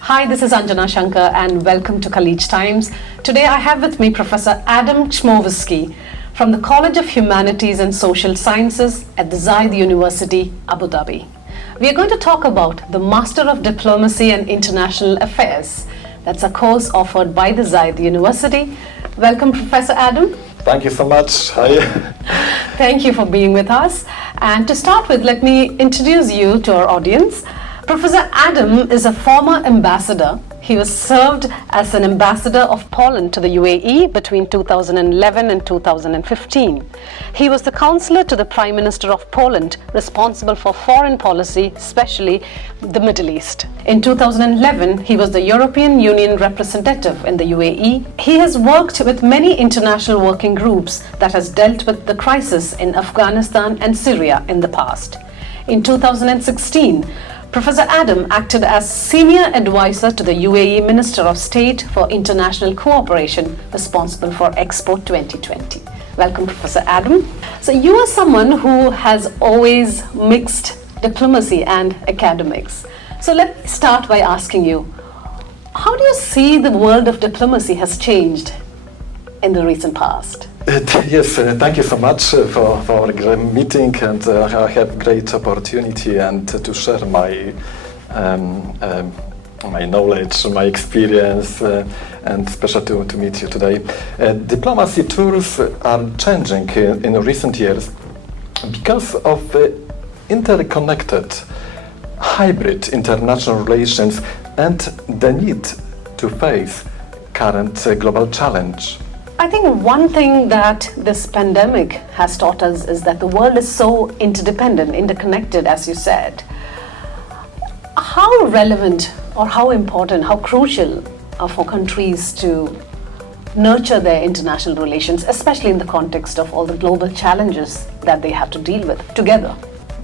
Hi, this is Anjana Shankar and welcome to College Times. Today I have with me Professor Adam Chmovisky from the College of Humanities and Social Sciences at the Zayed University, Abu Dhabi. We are going to talk about the Master of Diplomacy and International Affairs. That's a course offered by the Zayed University. Welcome, Professor Adam. Thank you so much. Hi. Thank you for being with us. And to start with, let me introduce you to our audience. Professor Adam is a former ambassador. He was served as an ambassador of Poland to the UAE between 2011 and 2015. He was the counselor to the Prime Minister of Poland, responsible for foreign policy, especially the Middle East. In 2011, he was the European Union representative in the UAE. He has worked with many international working groups that has dealt with the crisis in Afghanistan and Syria in the past. In 2016, Professor Adam acted as senior advisor to the UAE Minister of State for International Cooperation, responsible for Expo 2020. Welcome, Professor Adam. So you are someone who has always mixed diplomacy and academics. So let me start by asking you, how do you see the world of diplomacy has changed in the recent past? Yes, thank you so much for the meeting, and I have great opportunity and to share my my knowledge, my experience, and especially to meet you today. Diplomacy tools are changing in recent years because of interconnected hybrid international relations and the need to face current global challenge. I think one thing that this pandemic has taught us is that the world is so interdependent, interconnected, as you said. How relevant or how important, how crucial are for countries to nurture their international relations, especially in the context of all the global challenges that they have to deal with together?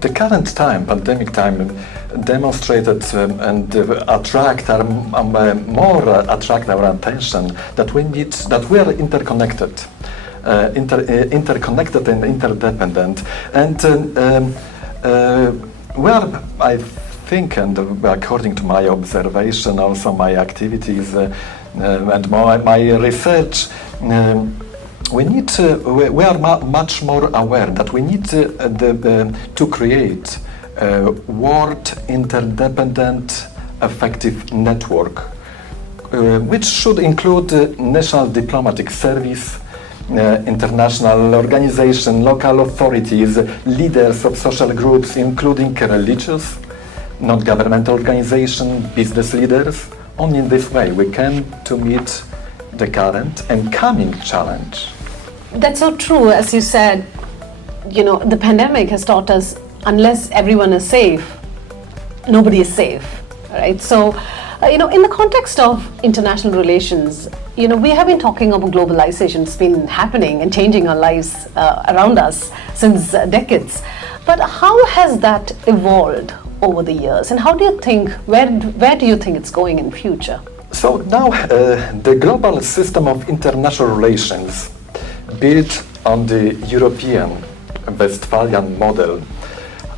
The current time, pandemic time, demonstrated and attract more attract our attention that we are interconnected, interconnected and interdependent, and we are, I think, and according to my observation, also my activities and my research. We are much more aware that we need to create a world interdependent effective network, which should include national diplomatic service, international organization, local authorities, leaders of social groups, including religious, non-governmental organizations, business leaders. Only in this way we can to meet the current and coming challenge. That's so true. As you said, the pandemic has taught us unless everyone is safe, nobody is safe, right? So, in the context of international relations, we have been talking about globalization. It's been happening and changing our lives around us since decades. But how has that evolved over the years? And how do you think, where do you think it's going in future? So now the global system of international relations built on the European Westphalian model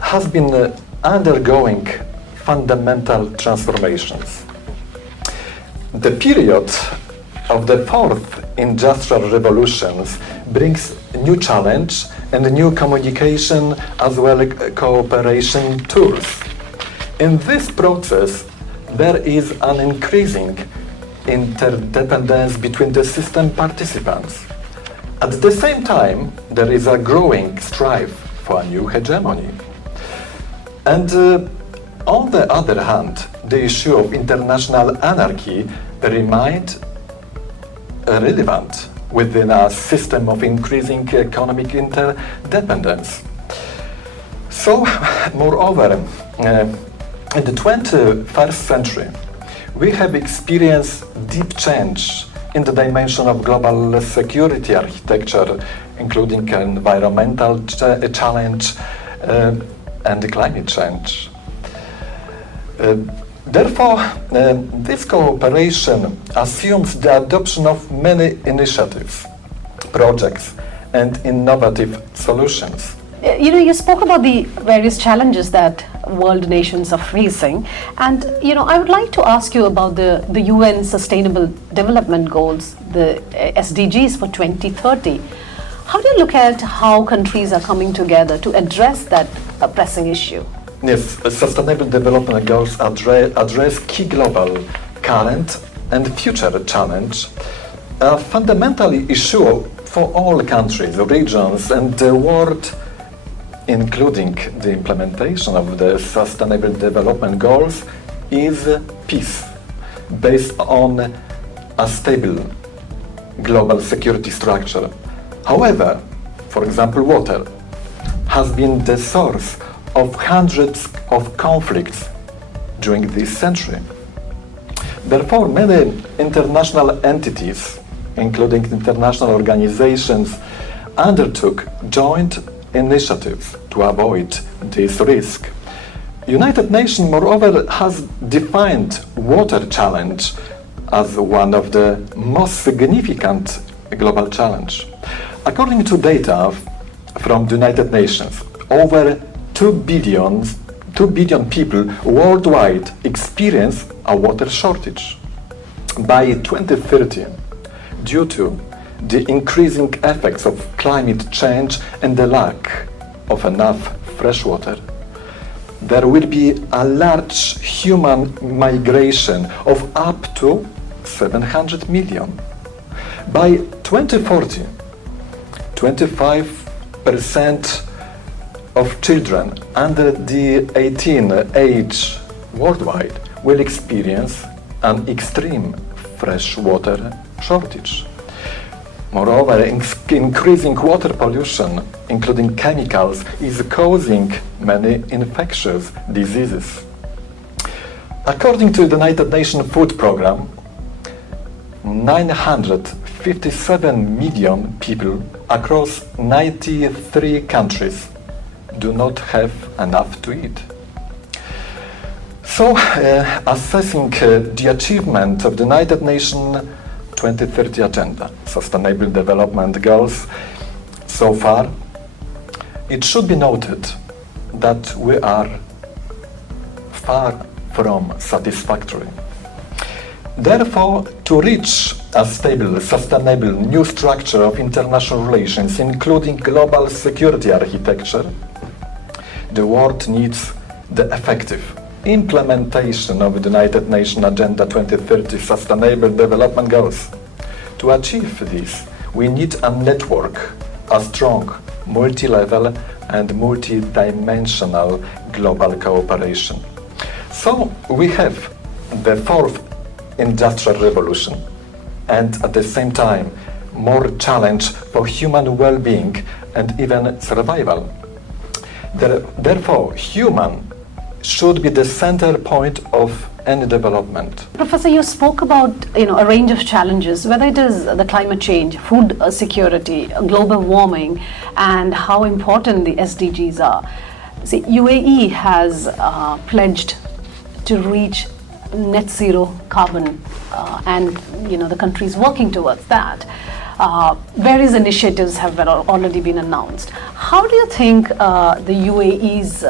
has been undergoing fundamental transformations. The period of the fourth industrial revolutions brings new challenge and new communication as well as cooperation tools. In this process, there is an increasing interdependence between the system participants. At the same time, there is a growing strive for a new hegemony. And on the other hand, the issue of international anarchy remained relevant within a system of increasing economic interdependence. So, moreover, in the 21st century, we have experienced deep change in the dimension of global security architecture, including environmental challenge and climate change. Therefore, this cooperation assumes the adoption of many initiatives, projects, and innovative solutions. You spoke about the various challenges that world nations are facing, and I would like to ask you about the UN Sustainable Development Goals, the SDGs for 2030. How do you look at how countries are coming together to address that pressing issue? Yes, Sustainable Development Goals address key global, current and future challenge, a fundamental issue for all countries, regions and the world, including the implementation of the Sustainable Development Goals, is peace, based on a stable global security structure. However, for example, water has been the source of hundreds of conflicts during this century. Therefore, many international entities, including international organizations, undertook joint initiatives to avoid this risk. United Nations, moreover, has defined water challenge as one of the most significant global challenge. According to data from the United Nations, over 2 billion people worldwide experience a water shortage. By 2030, due to the increasing effects of climate change and the lack of enough fresh water, there will be a large human migration of up to 700 million. By 2040, 25% of children under the 18 age worldwide will experience an extreme fresh water shortage. Moreover, increasing water pollution, including chemicals, is causing many infectious diseases. According to the United Nations Food Programme, 957 million people across 93 countries do not have enough to eat. So, assessing the achievement of the United Nations 2030 Agenda, Sustainable Development Goals, so far, it should be noted that we are far from satisfactory. Therefore, to reach a stable, sustainable new structure of international relations, including global security architecture, the world needs the effective implementation of the United Nations Agenda 2030 Sustainable Development Goals. To achieve this, we need a network, a strong, multi-level and multi-dimensional global cooperation. So we have the fourth industrial revolution and at the same time more challenge for human well-being and even survival. Therefore, human should be the center point of any development. Professor, you spoke about a range of challenges, whether it is the climate change, food security, global warming, and how important the SDGs are. See, UAE has pledged to reach net zero carbon, and the country is working towards that. Various initiatives have already been announced. How do you think the UAE's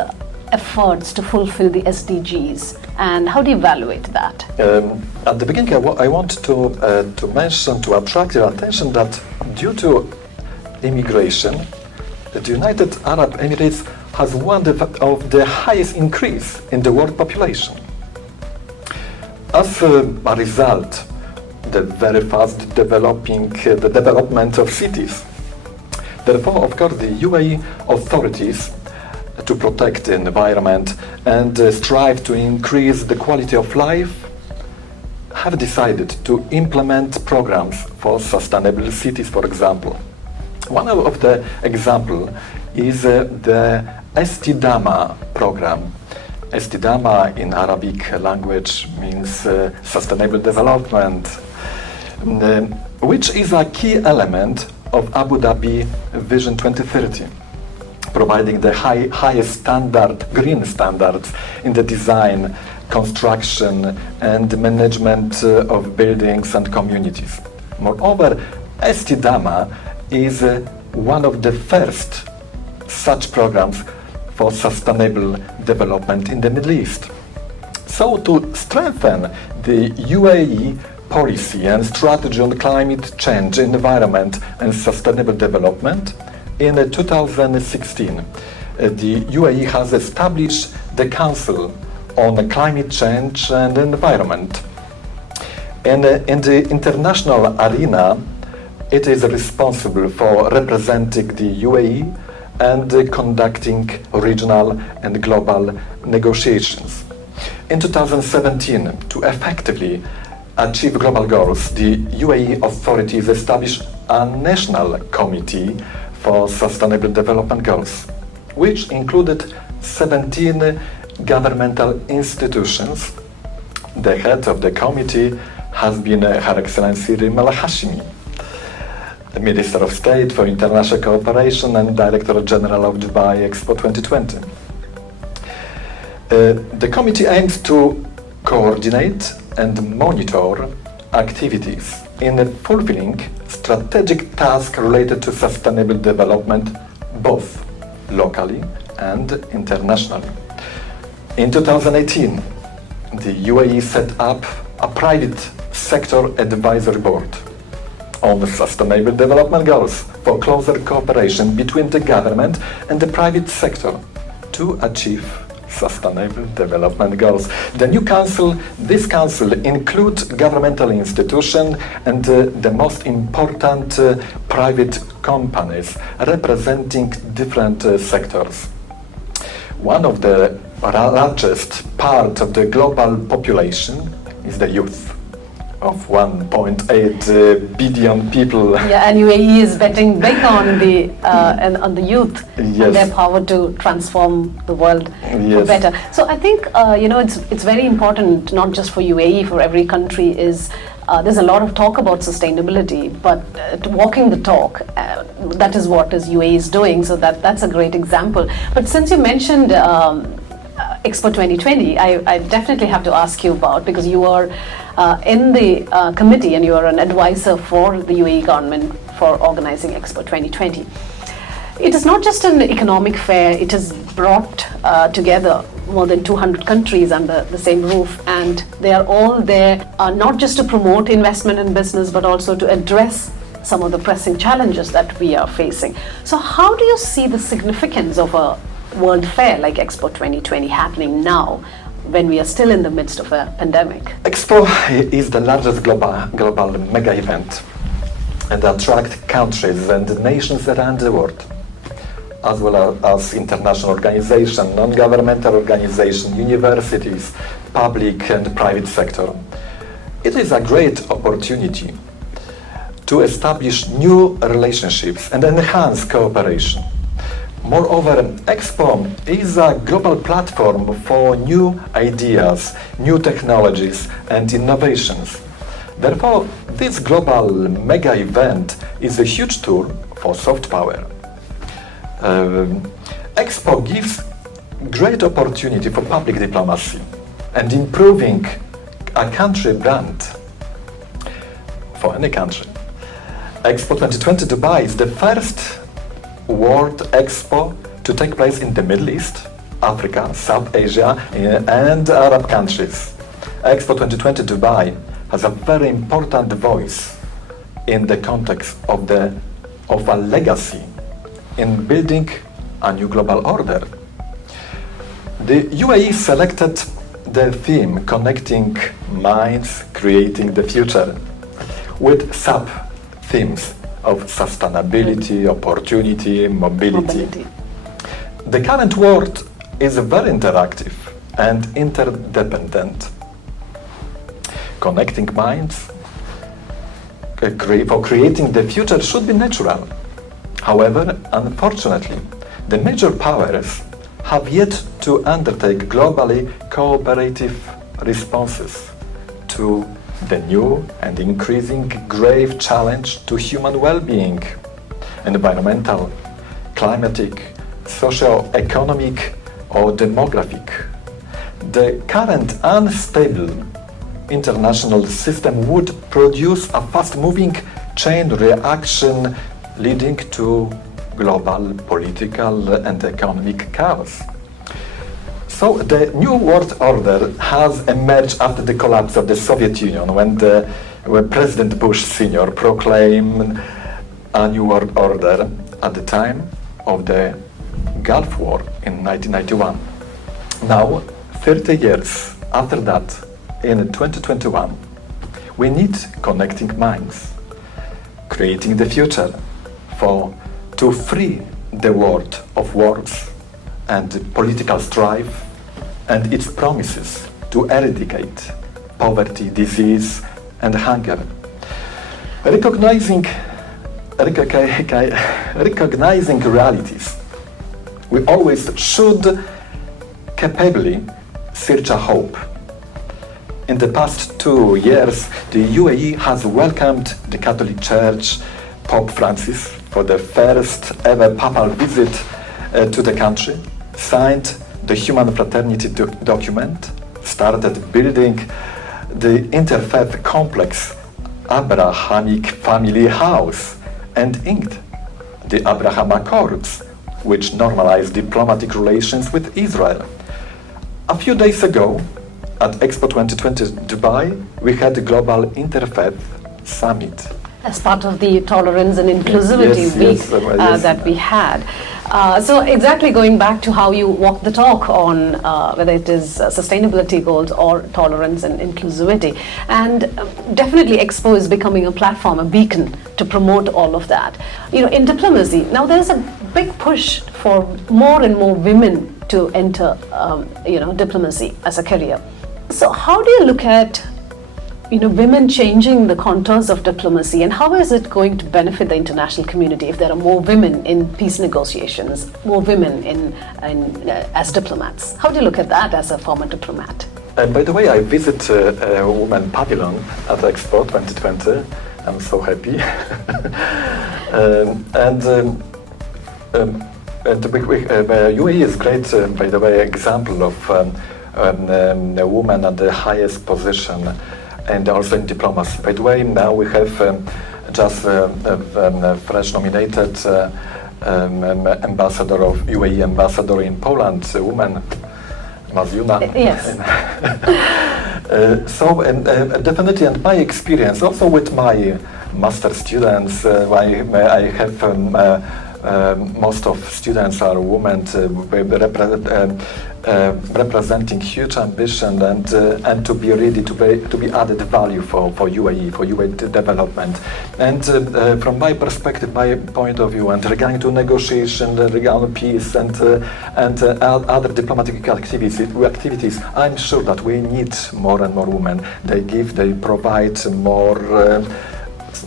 efforts to fulfill the SDGs, and how do you evaluate that? At the beginning, I want to mention, to attract your attention that due to immigration, the United Arab Emirates has one of the highest increase in the world population. As a result, the very fast the development of cities. Therefore, of course, the UAE authorities, to protect the environment and strive to increase the quality of life, have decided to implement programs for sustainable cities, for example. One of the examples is the Estidama program. Estidama in Arabic language means sustainable development, which is a key element of Abu Dhabi Vision 2030, providing the highest green standards in the design, construction and management of buildings and communities. Moreover, Estidama is one of the first such programs for sustainable development in the Middle East. So to strengthen the UAE policy and strategy on climate change, environment and sustainable development, in 2016, the UAE has established the Council on Climate Change and Environment. And in the international arena, it is responsible for representing the UAE and conducting regional and global negotiations. In 2017, to effectively achieve global goals, the UAE authorities established a national committee for sustainable development goals, which included 17 governmental institutions. The head of the committee has been Her Excellency Rima Al-Hashimi, the Minister of State for International Cooperation and Director General of Dubai Expo 2020. The committee aims to coordinate and monitor activities in fulfilling strategic tasks related to sustainable development, both locally and internationally. In 2018, the UAE set up a private sector advisory board on sustainable development goals for closer cooperation between the government and the private sector to achieve sustainable development goals. The new council, this council includes governmental institutions and the most important private companies representing different sectors. One of the largest part of the global population is the youth, of 1.8 billion people. Yeah, and UAE is betting big on the on the youth Yes. and their power to transform the world for Yes. better. So I think it's very important, not just for UAE, for every country. Is there's a lot of talk about sustainability, but walking the talk, that is what UAE is doing. So that's a great example. But since you mentioned Expo 2020, I definitely have to ask you about, because you are in the committee and you are an advisor for the UAE government for organizing Expo 2020. It is not just an economic fair, it has brought together more than 200 countries under the same roof, and they are all there not just to promote investment in business, but also to address some of the pressing challenges that we are facing. So how do you see the significance of a World Fair like Expo 2020 happening now, when we are still in the midst of a pandemic? Expo is the largest global mega event and attracts countries and nations around the world, as well as international organizations, non-governmental organizations, universities, public and private sector. It is a great opportunity to establish new relationships and enhance cooperation. Moreover, Expo is a global platform for new ideas, new technologies and innovations. Therefore, this global mega event is a huge tool for soft power. Expo gives great opportunity for public diplomacy and improving a country brand for any country. Expo 2020 Dubai is the first World Expo to take place in the Middle East, Africa, South Asia and Arab countries. Expo 2020 Dubai has a very important voice in the context of a legacy in building a new global order. The UAE selected the theme Connecting Minds, Creating the Future, with sub-themes of sustainability, opportunity, mobility. The current world is very interactive and interdependent. Connecting minds for creating the future should be natural. However, unfortunately, the major powers have yet to undertake globally cooperative responses to the new and increasing grave challenge to human well-being, environmental, climatic, socio-economic or demographic. The current unstable international system would produce a fast-moving chain reaction leading to global political and economic chaos. So the new world order has emerged after the collapse of the Soviet Union, when President Bush Sr. proclaimed a new world order at the time of the Gulf War in 1991. Now, 30 years after that, in 2021, we need connecting minds, creating the future to free the world of wars and political strife and its promises to eradicate poverty, disease, and hunger. Recognizing realities, we always should capably search a hope. In the past 2 years, the UAE has welcomed the Catholic Church, Pope Francis, for the first ever papal visit to the country, signed the Human Fraternity document, started building the interfaith complex Abrahamic Family House, and inked the Abraham Accords, which normalized diplomatic relations with Israel. A few days ago, at Expo 2020 Dubai, we had the Global Interfaith Summit. As part of the Tolerance and Inclusivity Week that we had. So exactly going back to how you walk the talk on whether it is sustainability goals or tolerance and inclusivity. And definitely Expo is becoming a platform, a beacon to promote all of that. In diplomacy, now there's a big push for more and more women to enter diplomacy as a career. So how do you look at women changing the contours of diplomacy, and how is it going to benefit the international community if there are more women in peace negotiations, more women as diplomats? How do you look at that as a former diplomat? By the way, I visit a women pavilion at Expo 2020. I'm so happy. UAE is great, by the way, example of a woman at the highest position and also in diplomacy. By the way, now we have just a fresh nominated ambassador of UAE ambassador in Poland, a woman, Mazjuna. Yes. Definitely, and my experience also with my master students, I have most of students are women representing huge ambition and to be ready to be added value for UAE development. And from my perspective, my point of view, and regarding to negotiation, regarding peace and other diplomatic activities, I'm sure that we need more and more women. They provide more.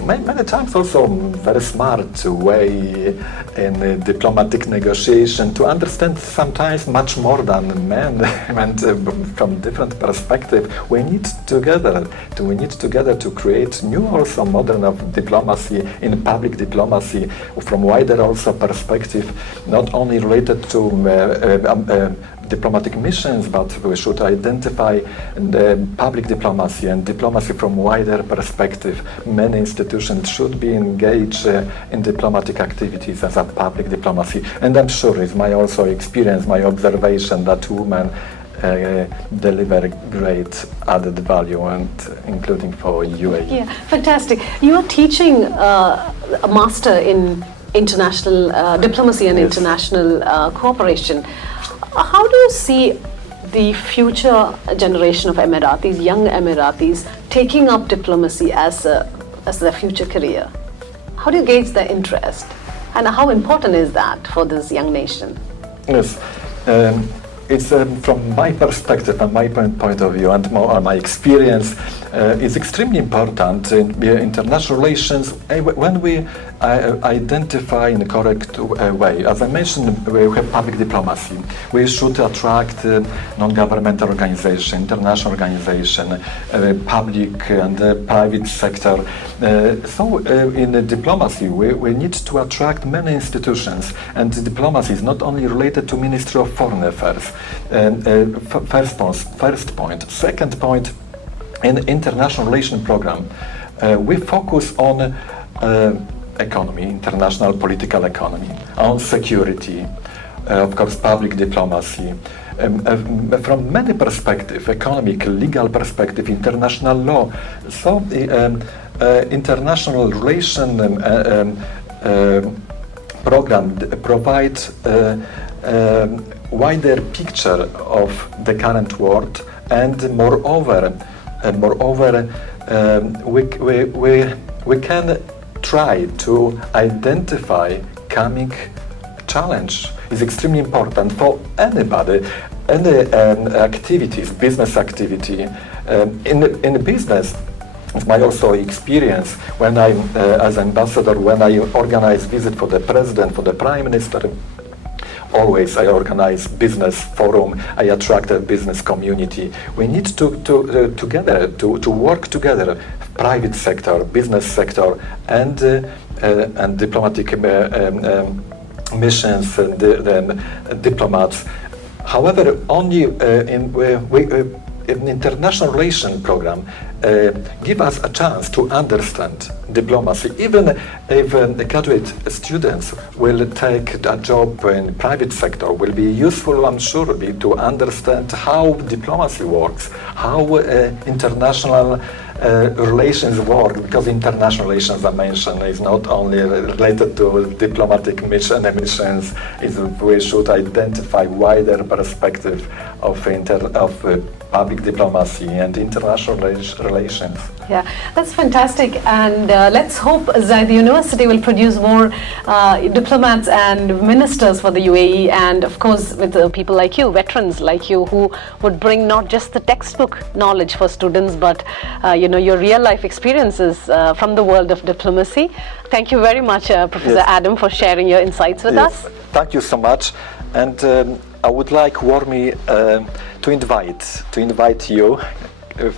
Many times also very smart way in diplomatic negotiation to understand sometimes much more than men, and from different perspective we need together to create new also modern of diplomacy in public diplomacy from wider also perspective, not only related to diplomatic missions, but we should identify the public diplomacy and diplomacy from wider perspective. Many institutions should be engaged in diplomatic activities as a public diplomacy. And I'm sure it's my also experience, my observation that women deliver great added value, and including for UAE. Yeah, fantastic. You are teaching a master in international diplomacy and international cooperation. How do you see the future generation of Emiratis, young Emiratis, taking up diplomacy as their future career? How do you gauge their interest? And how important is that for this young nation? Yes. It's from my perspective and my point of view and my experience, it's extremely important in international relations when we identify in a correct way. As I mentioned, we have public diplomacy. We should attract non-governmental organization, international organization, public and private sector. In diplomacy, we need to attract many institutions, and diplomacy is not only related to Ministry of Foreign Affairs. First point. Second point, in the international relation program, we focus on economy, international political economy, on security, of course, public diplomacy, from many perspectives, economic, legal perspective, international law. So international relation program provides a wider picture of the current world, and moreover, we can try to identify coming challenge. Is extremely important for anybody, any activities, business activity. In business, it's my also experience when I'm as ambassador, when I organize visit for the president, for the prime minister. Always I organize business forum, I attract a business community. We need to work together, private sector, business sector, and diplomatic missions and diplomats. However, only in international relation program give us a chance to understand diplomacy. Even if the graduate students will take a job in private sector, will be useful, I'm sure, to understand how diplomacy works, how international relations work, because international relations, I mentioned, is not only related to diplomatic missions. We should identify wider perspective of public diplomacy and international relations. Yeah, that's fantastic, and let's hope Zayed University will produce more diplomats and ministers for the UAE, and of course with people like you, veterans like you, who would bring not just the textbook knowledge for students, but your real life experiences from the world of diplomacy. Thank you very much, Professor Adam, for sharing your insights with us. Thank you so much, and I would like warmly to invite you,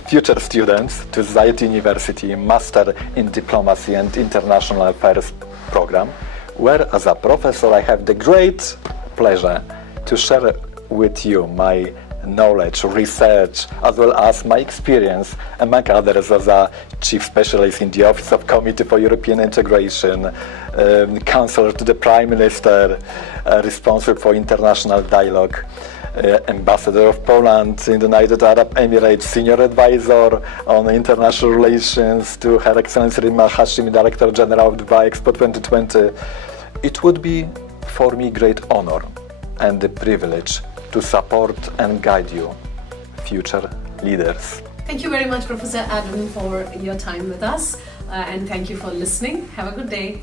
future students, to Zayed University Master in Diplomacy and International Affairs program, where as a professor I have the great pleasure to share with you my knowledge, research, as well as my experience, among others, as a chief specialist in the Office of Committee for European Integration, counselor to the Prime Minister, responsible for international dialogue, ambassador of Poland in the United Arab Emirates, senior advisor on international relations to Her Excellency Rima Hashimi, Director General of Dubai Expo 2020. It would be for me great honor and the privilege to support and guide you, future leaders. Thank you very much, Professor Adam, for your time with us, and thank you for listening. Have a good day.